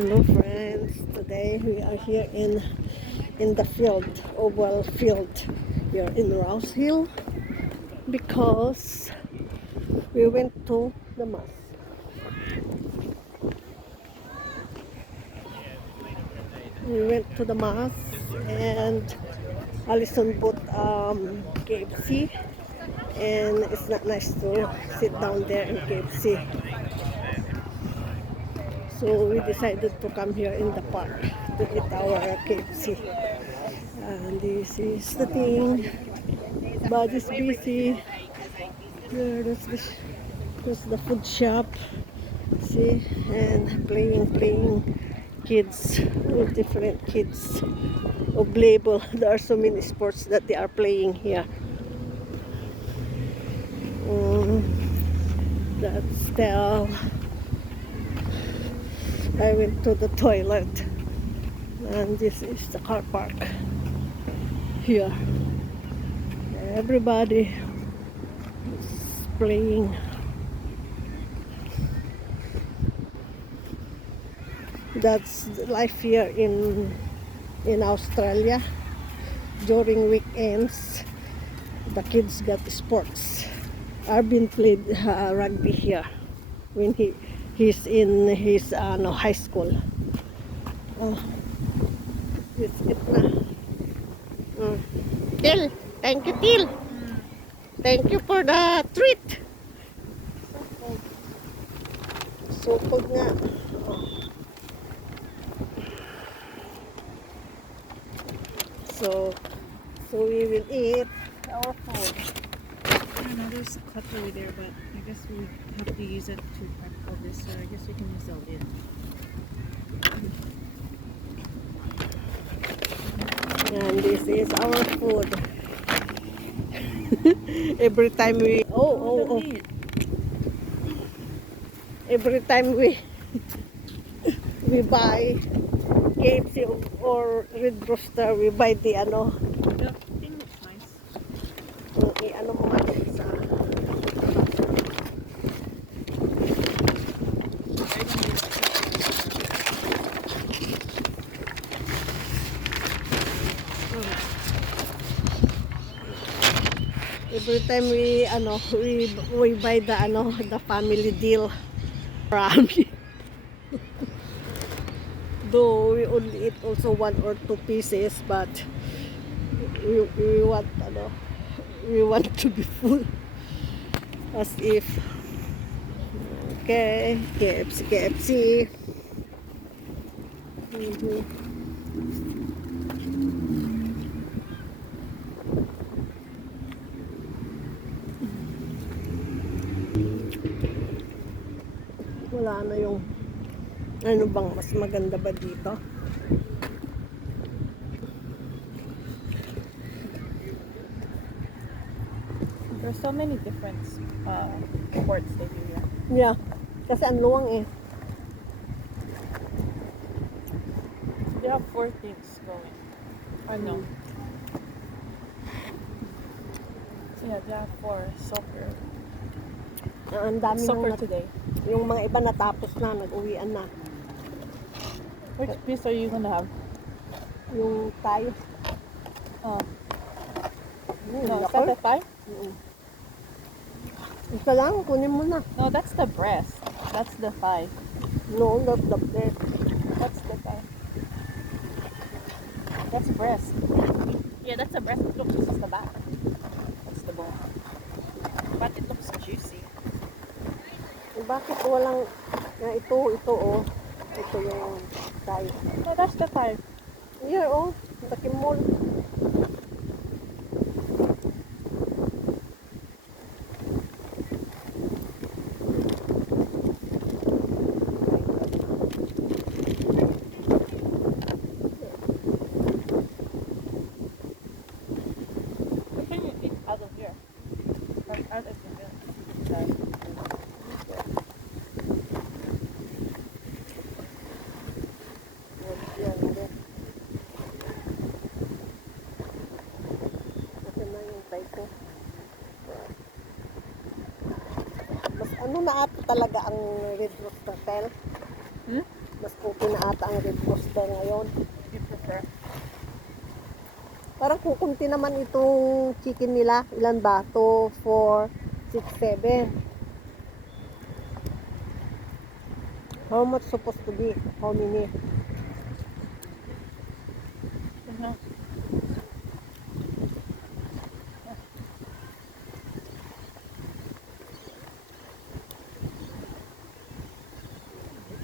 Hello friends, today we are here in the field, oval field here in Rouse Hill because we went to the mass. We went to the mass and Allison bought KFC, and it's not nice to sit down there in KFC. So we decided to come here in the park to eat our KFC. And this is the thing. But it's busy. There, that's the food shop. See, and playing kids, all different kids of label. There are so many sports that they are playing here. That's still. I went to the toilet, and this is the car park here. Everybody is playing. That's life here in Australia. During weekends, the kids got sports. Arvin played rugby here when he's in his high school. It's it na. Till, thank you, Till. Thank you for the treat. So cold nga. So we will eat our food. I don't know, there's a cutlery there, but I guess we have to use it to pack all this, so I guess we can use the lid. And this is our food. Every time we every time we buy KFC or Red Rooster, we buy the The thing looks nice. ano mo man sa every time we buy the family deal. Marami. Though we only eat also 1 or 2 pieces, but we want to be full, as if okay, KFC. Wala na yung ano bang mas maganda ba dito? There's so many different sports they do here. Yeah, kasi ang luwang eh. They have 4 things going. I know. Yeah, they have 4 soccer. Ang dami Soccer nung today. yung mga iba natapos na, nag-uwian na. Which piece are you gonna have? Yung tayo. Oh, no, is laki. that the thigh? Isa lang, kunin mo na. No, that's the breast. That's the thigh. No, that's the breast. That's the thigh. That's breast. Yeah, that's the breast. Look, this is the back. That's the bone. But it looks juicy. Bakit walang ito oh. Ito yung tayo. No, that's the thigh. Here oh, takimol. What can you eat out of here? Out of here. Yan din. Ito na yung tayo ko. Mas ano na ata talaga ang Red Rooster Hotel? Hmm? Mas mas okay na ata ang red rooster ngayon. You prefer? Parang kukunti naman itong chicken nila. Ilan ba? 2, 4, 6, 7. How much supposed to be? How many? Uh-huh.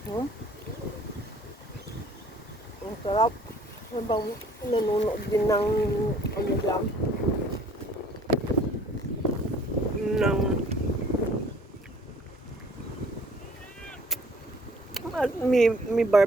Hmm? Ang sarap. Habang nanonood din ng ano dyan. Ng may